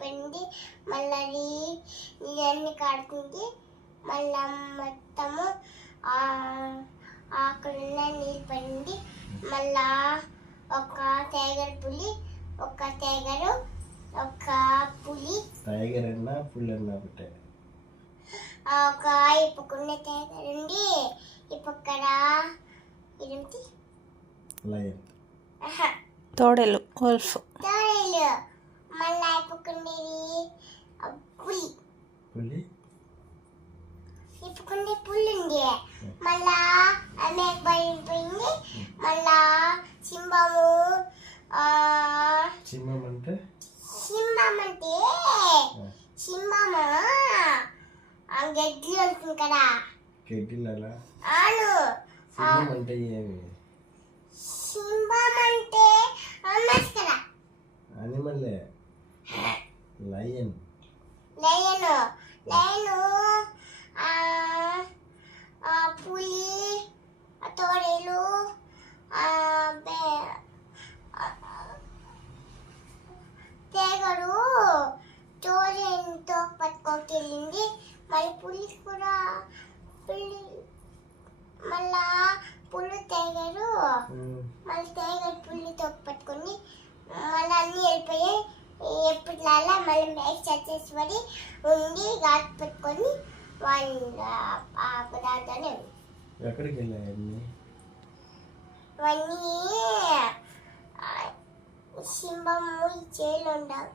పడింది, మళ్ళీ నీళ్ళన్నీ కాడుతుంది, మళ్ళా మొత్తము ఆకులున్న నీళ్ళు పడింది, మళ్ళా ఒక టైగర్ పులి, ఒక టైగరు, ఒక పులి, టైగర్ అన్నా పులి అన్నా ఒకటే. ఒక ఈ పక్కన టైగర్ ఉంది, ఈ పక్కన ఇదేంటి లయన్, తోడేలు, వోల్ఫ్. తోడేలు, మళ్ళీ ఈ పక్కనది పులి, పులి ఈ పక్కన పులి ఉంది, మళ్ళా ఆమె పడిపోయింది, మళ్ళా సింహము సింహం అంటే సింహము గడ్డిలో ఉంటుంది కదా, గడ్డిలలా. అవును. సింహం అంటే ఏమి? సింహం అంటే కదా అనిమల్లే. లయన్ లయను, లయను పులి, తోడేలు, టైగరు తోడేలుతో పట్టుకోకెళ్ళింది, మళ్ళీ పులి కూడా మళ్ళా పులి టైగరు, మళ్ళీ టైగర్ పులితో పట్టుకొని మళ్ళీ అన్నీ వెళ్ళిపోయాయి. ఎప్పటిలాగా మళ్ళీ మ్యాచ్ వచ్చేసి ఉండి గాలి పెట్టుకొని వాళ్ళు దాంట్లోనే ఎక్కడికి వెళ్ళాయి అవన్నీ సింహము చేలు ఉండవు.